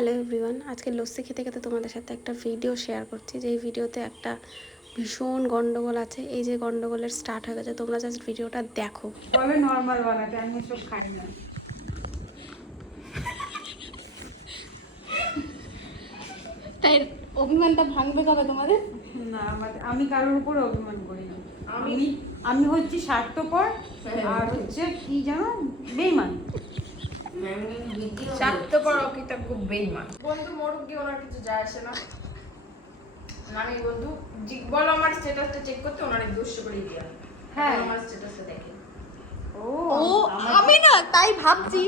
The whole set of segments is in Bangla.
হ্যালো এভরিওয়ান আজকে লস্যি খেতে খেতে তোমাদের সাথে একটা ভিডিও শেয়ার করছি। যে এই ভিডিওতে একটা ভীষণ গন্ডগোল আছে। এই যে গন্ডগোলের স্টার্ট হয়ে গেছে। তোমরা জাস্ট ভিডিওটা দেখো। বলে নর্মাল বানাতে আমি এসব খাই না। তাই অভিমানটা ভাঙবে কবে তোমাদের? না আমি কারোর উপর অভিমান করি না। আমি আমি হচ্ছি স্বার্থপর আর হচ্ছে কি জানো বেইমান। স্বার্থপর অকৃতজ্ঞ বেইমান। বন্ধু মরুক গিয়ে ওনার কিছু যায় আসে না। আমি বন্ধু জি- বলো আমার স্ট্যাটাসটা চেক করতে ওনার করে দিয়া হ্যাঁ। আমার স্ট্যাটাসটা দেখে। ও আমি না তাই ভাবছি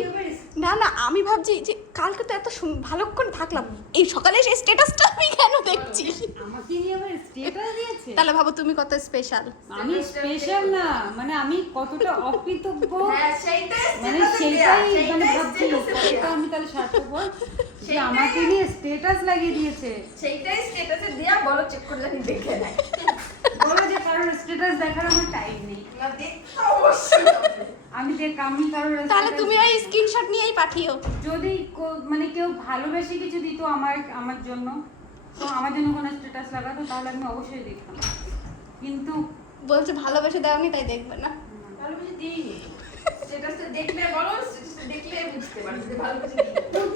না না আমি ভাবছি যে কালকে তো এত ভালোক্ষণ থাকলাম। এই সকালে সেই স্ট্যাটাসটা আমি কেন দেখছি? আমাকে নিয়ে আবার স্টেটাস দিয়েছে? তাহলে ভাবো তুমি কত স্পেশাল আমি স্পেশাল না মানে আমি কতটা অকৃতজ্ঞ? হ্যাঁ সেইটাই মানে স্ট্যাটাসে মানে সেইটাই ভাবছি কতটা আমি তাহলে স্বার্থপর যে সেইটাই- আমাকে নিয়ে স্টেটাস লাগিয়ে দিয়েছে। সেইটাই স্ট্যাটাসে দেয়া বলো চেক করে জানি দেখে নেয়। বলো যে কারোর স্টেটাস দেখার আমার টাইম নেই। না দেখতে অবশ্যই। আমি দেখ আমি কারোর তাহলে তুমি ওই স্ক্রিনশট নিয়েই পাঠিও। যদি মানে কেউ ভালোবেসে কিছু দিত আমার আমার জন্য তো আমার জন্য কোনো স্ট্যাটাস লাগাতো তাহলে আমি অবশ্যই দেখতাম। কিন্তু বলছে ভালোবেসে দেওনি তাই দেখবে না। ভালো বুঝে দিইনি স্ট্যাটাসটা দেখলে বলো স্ট্যাটাসটা দেখলে বুঝতে পারবে যে ভালো বুঝে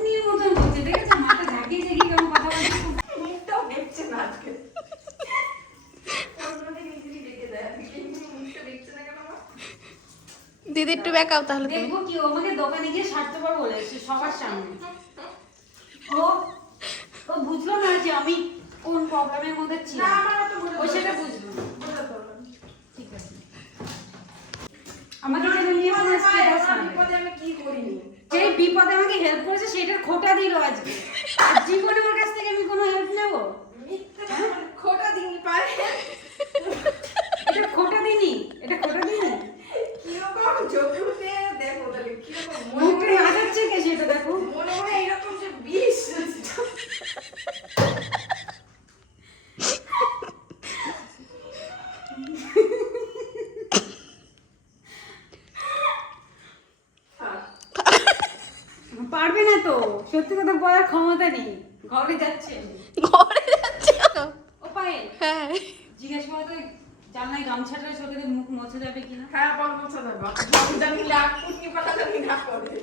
দিই মতন বলছে দেখেছ মাথা ঝাঁকিয়ে ঝাঁকিয়ে কেমন কথা বলছে? মুখটাও দেখছে না আজকে ওর মধ্যে নিজেরই দেখে দেয় আমি কিন্তু মুখটা দেখছে না কেন আমার? দিদি একটু ব্যাকাও তাহলে দেখব কি ও আমাকে দোকানে গিয়ে স্বার্থপর বলেছে সবার সামনে। ও ও বুঝলো না যে আমি কোন প্রবলেমের মধ্যে না ছিলাম আমার অত বোঝা ও সেটা বুঝলো না। ঠিক আছে। আমাকে আমি কি করিনি? যেই বিপদে আমাকে হেল্প করেছে সেটার খোটা দিল আজকে। আর জীবনে ওর কাছ থেকে আমি কোনো হেল্প নেব মিথ্যে কথা বলে খোটা দিনই পারে এটা খোটা দিনি এটা খোটা দিনি কীরকম চোখে দেখো তাহলে কীরকম মনে মুখটা মনে হাসাচ্ছে কে সেটা দেখো মনে মনে এইরকম যে বিষ পারবে না তো। সত্যি কথা বলার ক্ষমতা নেই। ঘরে যাচ্ছে। ঘরে যাচ্ছে ও। পায়ে? হ্যাঁ। জিজ্ঞেস করো তো জানলায় গামছাটা দিয়ে মুখ মোছা যাবে কিনা হ্যাঁ বলছো না বাবা জানি লাখ কুটনি পাতা জানি না করে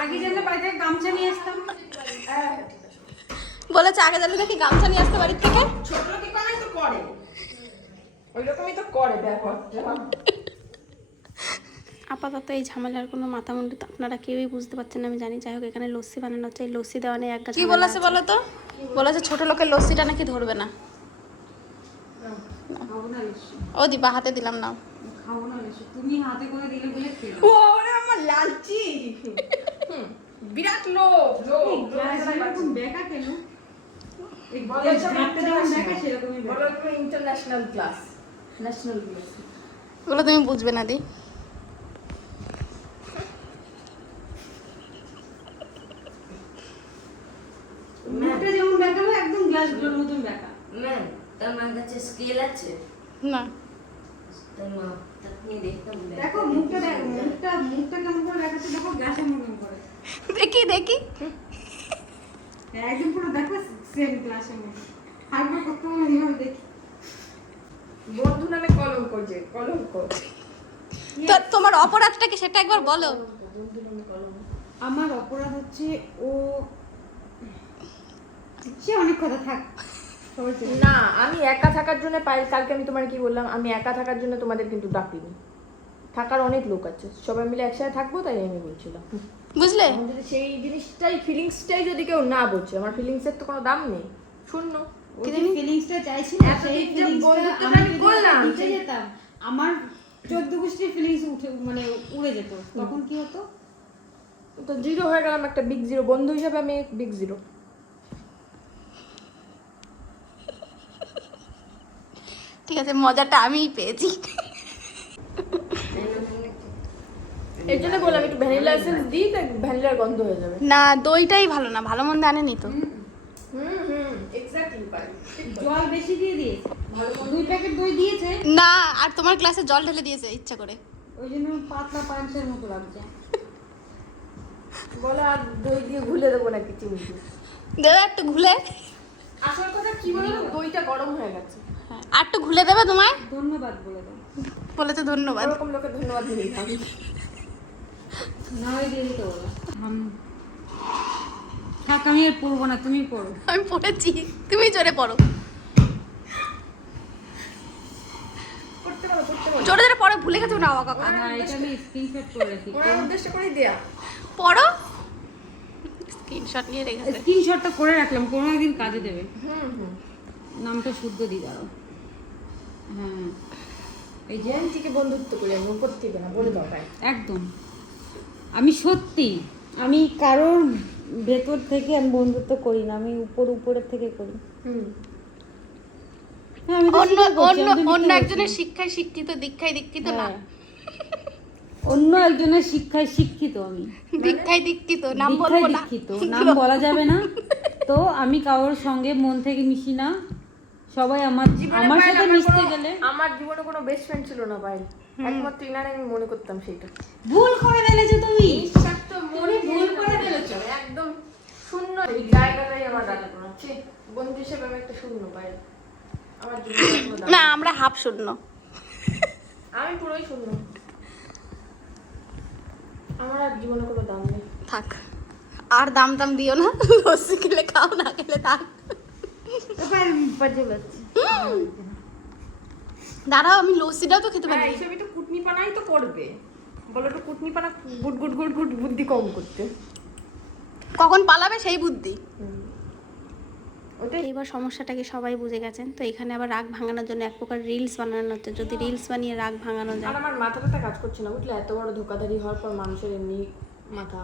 আগে জানলে বাড়ি থেকে গামছা নিয়ে আসতাম। হ্যাঁ। বলেছে আগে জানলে দেখি গামছা নিয়ে আসতে বাড়ির থেকে? ছোট লোকে করে তো করে। ওই রকমই তো করে ব্যাপারটা। আপাতত এই ঝামেলার কোনো মাথা মুন্ডু তো আপনারা কেউই বুঝতে পারছেন না আমি জানি। যাই হোক এখানে লস্যি বানানো হচ্ছে। এই লস্যি দেওয়া নিয়ে একটা কি বলেছে বলো তো? বলেছে ছোট লোকের লস্যিটা নাকি ধরবে না। খাব না নিশ্চয় ও দিবা হাতে দিলাম না খাব না নিশ্চয় তুমি হাতে করে দিলে বলে খেলো ওরে আমার লালচি বিরাট লোভ কেন ওগুলো তুমি বুঝবে না দি মুখটা যেমন বেঁকালো একদম গ্লাসগুলোর মতন বেঁকা ম্যাম তোমার কাছে স্কেল আছে? না। তোমার আপনি দেখতাম দেখো দেখো একদম পুরো সেম আরেকবার এইভাবে দেখি। বন্ধু নামে কলঙ্ক যে কলঙ্ক। তোমার অপরাধটা কি সেটা একবার বলো? আমার অপরাধ হচ্ছে ও সে অনেক কথা থাক। না আমি একা থাকার জন্য পাই কালকে আমি তোমার কি বললাম আমি একা থাকার জন্য তোমাদের কিন্তু ডাকিনি। থাকার অনেক লোক আছে সবাই মিলে একসাথে থাকব তাই আমি বলছিলাম। বুঝলে? যদি সেই জিনিসটাই ফিলিংসটাই যদি কেউ না বোঝে আমার ফিলিংসের তো কোনো দাম নেই। শূন্য। ফিলিংসটা চাইছি না সেই বন্ধুত্বটা আমি করলাম, আমার চোদ্দ গোষ্ঠীর ফিলিংস উঠে মানে উড়ে যেত। তখন কি হতো? তো জিরো হয়ে গেলাম একটা বিগ জিরো বন্ধু হিসাবে আমি বিগ জিরো ঠিক আছে মজাটা আমিই পেয়েছি। এর জন্য বললাম একটু ভ্যানিলা এসেন্স দিই তো ভ্যানিলার গন্ধ হয়ে যাবে। না দইটাই ভালো না ভালো মন্দ আনেনি তো। হুম হুম এক্স্যাক্টলি পারি জল বেশি দিয়ে দিয়েছে। দুই প্যাকেট দই দিয়েছে? না আর তোমার গ্লাসে জল ঢেলে দিয়েছে ইচ্ছা করে। ওই জন্য পাতলা পায়েসের মতো লাগছে। বলে আর দই দিয়ে ঘুলে দেবো নাকি চিমটি দেবে একটু ঘুলে। আসল কথা কি বলো দইটা গরম হয়ে গেছে। আর একটু ঘুলে দেবে তোমায়? ধন্যবাদ বলে দাও। বলেছে ধন্যবাদ। ওরকম লোকে ধন্যবাদ দিতাম। না দিয়ে দিতে বলো। থাক আমি আর পড়ব না তুমি পড়ো। আমি পড়েছি তুমি জোরে পড়ো। জোরে জোরে পড়ো ভুলে গেছো না কাকা? এটা আমি স্ক্রিনশট করে রাখি উদ্দেশ্য করে দেয়া। পড়ো। স্ক্রিনশট নিয়ে রেখেছে। স্ক্রিনশটটা করে রাখলাম কোনো একদিন কাজে দেবে। হুম হুম। নামটা শুদ্ধ দিই দাঁড়াও এই থেকে বন্ধুত্ব করি আমি উপর থেকে না বলে দাও তাই। একদম। আমি সত্যি আমি কারোর ভেতর থেকে আমি বন্ধুত্ব করি না আমি উপর উপরের থেকে করি। হুম। হ্যাঁ, আমি তো অন্য অন্য অন্য একজনের শিক্ষায় শিক্ষিত দীক্ষায় দীক্ষিত না? হ্যাঁ। অন্য একজনের শিক্ষায় শিক্ষিত আমি। দীক্ষায় দীক্ষিত নাম বলব না। দীক্ষিত নাম বলা যাবে না। তো আমি কারোর সঙ্গে মন থেকে মিশি না। সবাই আমার আমার সাথে মিশতে গেলে আমার জীবনে কোনো বেস্ট ফ্রেন্ড ছিল না ভাই একমাত্র ইনারে আমি মনে করতাম সেইটা। ভুল করে ফেলেছো তুমি। তো মনে ভুল করে ফেলেছো। একদম শূন্য। এই জায়গাটাই আমার রাখা করা ছি, বন্ধু হিসেবে আমি একটা শূন্য পাই আমার জীবনে না আমরা হাফ শূন্য। আমি পুরোই শূন্য। আমার আর জীবনে কোনো দাম নেই। থাক। আর দাম দাম দিও না। লস্যি খেলে খাও না খেলে থাক। দাঁড়াও আমি লস্যিটাও তো খেতে হ্যাঁ পারি। এইসবই তো কুটনি পানাই তো করবে। বলো তো কুটনি পানা গুট গুট গুট গুট বুদ্ধি কম করতে। কখন পালাবে সেই বুদ্ধি। এইবার সমস্যাটাকে সবাই বুঝে গেছেন। তো এখানে আবার রাগ ভাঙানোর জন্য এক প্রকার রিলস বানানো হচ্ছে যদি রিলস বানিয়ে রাগ ভাঙানো যায়। আমার মাথা টাথা কাজ করছে না বুঝলে? এত বড় ধোকাধারি হওয়ার পর মানুষের এমনি মাথা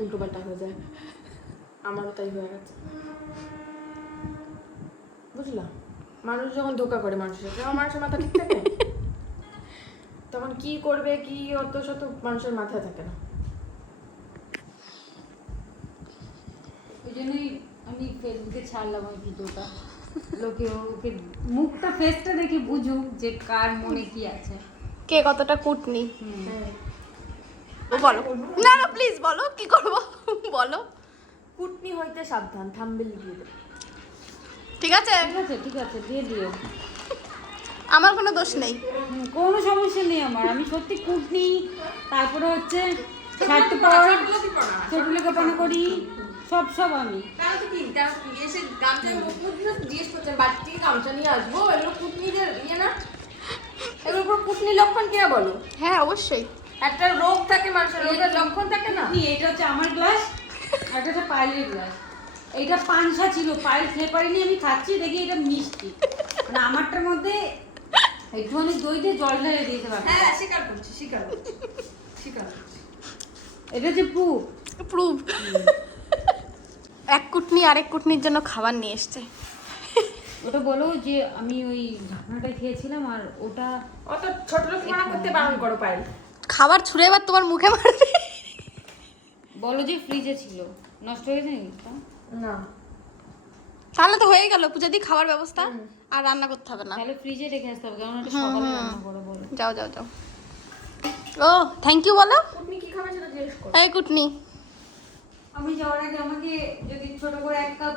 উল্টো পাল্টা হয়ে যায়। আমারও তাই হয়ে গেছে। বুঝলা? মানুষ যখন ধোকা করে মানুষের সাথে মানুষের মাথা ঠিক থাকে? তখন কি করবে কি অত শত মানুষের মাথায় থাকে না। ওই জন্যই আমি ফেসবুকে ছাড়লাম ওই ভিডিওটা। লোকে ওকে মুখটা ফেসটা দেখে বুঝুক যে কার মনে কি আছে। কে কতটা কুটনি? বলো। না না প্লিজ বলো কি করব? বলো। কুটনি হইতে সাবধান থাম্বেল দিয়ে দেবে। ঠিক আছে? ঠিক আছে ঠিক আছে দিয়ে দিও। আমার কোনো দোষ নেই। কোনো সমস্যা নেই আমার। আমি সত্যি কুটনি। তারপরে হচ্ছে লেখাপড়া করি। সব সব আমি। কি? ইয়ে লক্ষণ কিনা বলো? হ্যাঁ অবশ্যই। একটা রোগ থাকে মানুষের রোগের লক্ষণ থাকে না? কি এটা হচ্ছে আমার গ্লাস আর এটা হচ্ছে পায়েলের গ্লাস এইটা পানসা ছিল পায়েল খেয়ে পারিনি আমি খাচ্ছি দেখি এটা মিষ্টি। মানে আমারটার মধ্যে একটুখানি দই দিয়ে জল ঢেলে দিয়েছে বাবা। হ্যাঁ স্বীকার করছি স্বীকার করছি স্বীকার করছি। এটা হচ্ছে প্রুফ। প্রুভ এক কুটনি আরেক কুটনির জন্য খাবার নিয়ে এসছে। ওটা বলো যে আমি ওই ঢাকনাটা খেয়েছিলাম আর ওটা অত ছোট লোক মানা করতে বারণ করো পায়েল। খাবার ছুঁড়ে এবার তোমার মুখে মারবে। বলো যে ফ্রিজে ছিল। নষ্ট হয়ে গেছে নাকি? না। তাহলে তো হয়ে গেল পূজা দিয়ে খাওয়ার ব্যবস্থা আর রান্না করতে হবে না। তাহলে ফ্রিজে রেখে আসতে হবে কারণ ওটা সকালে রান্না করো বলো যাও যাও যাও। ও থ্যাংক ইউ বলো। কুটনি কি খাবে সেটা জিজ্ঞেস করো। এই কুটনি। আমি যাওয়ার আগে আমাকে যদি ছোট করে এক কাপ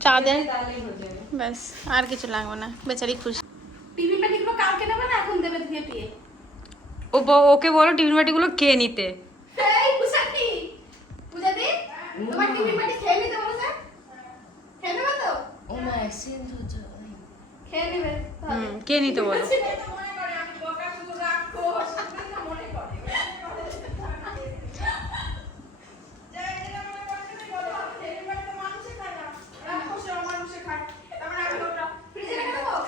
চা দে তাহলে হয়ে যাবে। ব্যাস আর কিছু লাগবে না বেচারি খুশি। টিফিন পাটিগুলো কালকে নেবে না এখন দেবে ধুয়ে পিয়ে? ও ব- ওকে বলো টিফিন বাটিগুলো কে নিতে? এই পূজাদি পূজাদি তোমার টিফিন পাটি খেয়ে নিতে বলেছে খেয়ে নেবে তো খেয়ে নিতে বলো।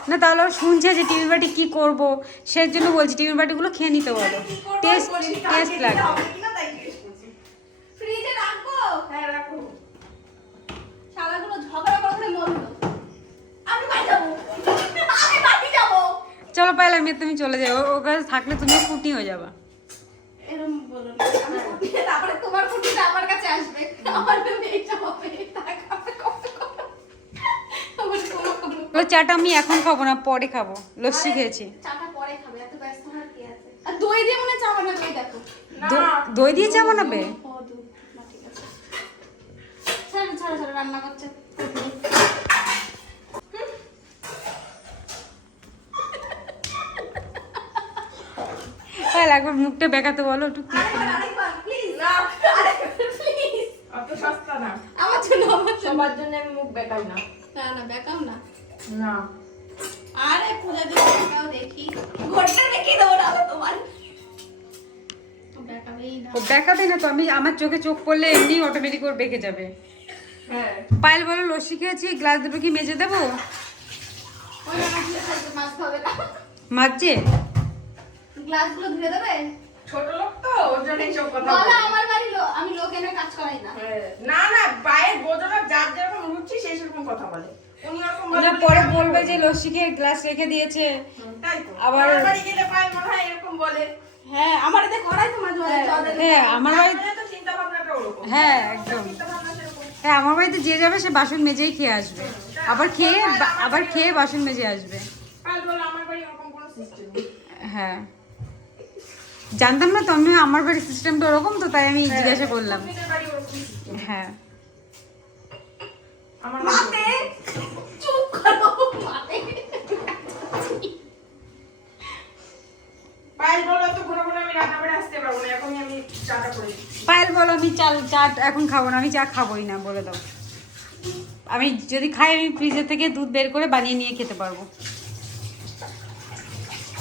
না। তাহলে শুনছে যে টিফিন বাটি কি করব। সেই জন্য বলছি টিফিন বাটিগুলো খেয়ে নিতে বলো। টেস্ট টেস্ট লাগবে চলো পাইলে আমি তুমি চলে যাও ও- ওর কাছে থাকলে তুমি কুটি হয়ে যাবা চাটা আমি এখন খাব না পরে খাব লস্যি খেয়েছি দই দিয়ে মনে হয় চা বানাবে রান্না করছে পায়েল একবার মুখটা বেঁকাতে বলো একটু না অত সস্তা না। আমার জন্য সবার জন্য আমি মুখ বেকাই না। না না বেকাম না। না। আরে পূজা দিয়ে দেখি। ঘরটা রেখে দেবো তোমার। বেকাবেই না। ও বেঁকাবে না তো আমি আমার চোখে চোখ পড়লে এমনি অটোমেটিক ওর বেঁকে যাবে। হ্যাঁ। পায়েল বলো লস্যি খেয়েছি গ্লাস দুটো কি মেজে দেবো? ওই গ্লাসগুলো ধুয়ে দেবে? ছোট লোক তো ওর জন্য এইসব কথা বলো বলে। আমার বাড়ি আমি লোক এনে কাজ করাই না। হ্যাঁ। না না পায়ের যার যেরকম রুচি সেই সেরকম কথা বলে। পরে বলবে যে লস্যি খেয়ে গ্লাস রেখে দিয়েছে। আবার- বাড়ি গেলে মনে হয় এরকম বলে। হ্যাঁ আমার এতে করাই তো মাঝে মাঝে হ্যাঁ আমার বাড়ি তো চিন্তা ভাবনাটা ওরকম। হ্যাঁ একদম। চিন্তা ভাবনা সেরকম। হ্যাঁ আমার বাড়িতে যে যাবে সে বাসন মেজেই খেয়ে আসবে। আবার খেয়ে আবার খেয়ে বাসন মেজে আসবে। আমার বাড়ি ওরকম কোনো সিস্টেম হ্যাঁ। জানতাম না তো আমি আমার বাড়ির সিস্টেমটা ওরকম তো তাই আমি জিজ্ঞাসা করলাম। হ্যাঁ। আমার মাতে চুপ করো মাতে পায়েল বলো তো আমি রান্না করে আসতে পারব না এখনই আমি চাটা করে পায়েল বলো আমি চা চা এখন খাব না আমি চা খাবোই না বলে দাও। আমি যদি খাই আমি ফ্রিজের থেকে দুধ বের করে বানিয়ে নিয়ে খেতে পারব।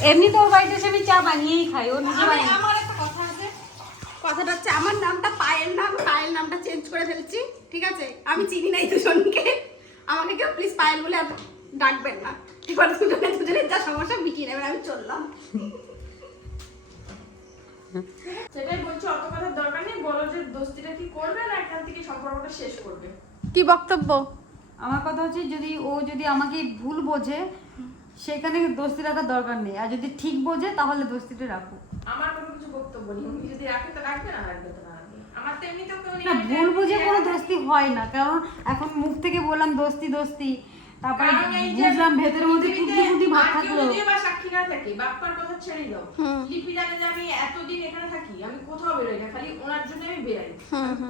এমনি তো ওর বাড়িতে এসে আমি চা বানিয়েই খাই ও নিজে বানিয়ে আমার একটা কথা আছে। কথাটা হচ্ছে আমার নামটা পায়েল নাম পায়েল নামটা চেঞ্জ করে ফেলছি ঠিক আছে? আমি চিনি নাই দুজনকে। আমাকে কেউ প্লিজ পায়েল বলে আর ডাকবেন না। এবার দুজনে দুজনের যা সমস্যা মিটিয়ে নেবেন আমি চললাম। সেটাই বলছি অত কথার দরকার নেই বলো যে দোস্তিটা কি করবে না এখান থেকে সম্পর্কটা শেষ করবে। কি বক্তব্য? আমার কথা হচ্ছে যদি ও যদি আমাকে ভুল বোঝে সেখানে দোস্তি রাখার দরকার নেই। আর যদি ঠিক বোঝে তাহলে দোস্তিটা রাখো। আমার কোনো কিছু বক্তব্য নেই। উনি যদি রাখে তো রাখবে না রাখবে তো না রাখবে। আমার তো এমনিতেও কেউ না ভুল বুঝে কোনো দোস্তি হয় না। কারণ এখন মুখ থেকে বললাম দোস্তি দোস্তি। তারপরে বুঝলাম ভেতরের মধ্যে পৃথিবীতে টুকলি ভাব থাকল। যদিও বা সাক্ষী না থাকে বাপ্পার কথা ছেড়ে দাও। লিপি জানে যে আমি এতদিন এখানে থাকি আমি কোথাও বেরোই না। খালি ওনার জন্য আমি বেরাই।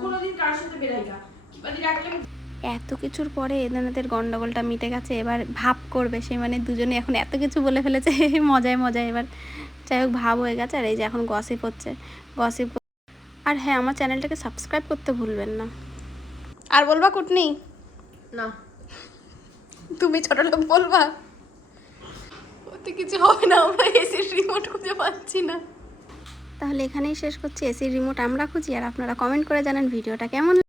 কোনোদিন কারোর সাথে বেরাই না। কিপাদি রাখলে আমি এত কিছুর পরে এদের গন্ডগোলটা মিটে গেছে এবার ভাব করবে সে মানে দুজনে এখন এত কিছু বলে ফেলেছে মজায় মজায় এবার। যাই হোক ভাব হয়ে গেছে আর এই যে এখন গসিপ হচ্ছে গসিপ আর হ্যাঁ আমার চ্যানেলটাকে সাবস্ক্রাইব করতে ভুলবেন না। আর বলবা কুটনি? না। তুমি ছোট লোক বলবা? ওতে কিছু হবে না আমরা এসির রিমোট খুঁজে পাচ্ছি না। তাহলে এখানেই শেষ করছি এসির রিমোট আমরা খুঁজি আর আপনারা কমেন্ট করে জানান ভিডিওটা কেমন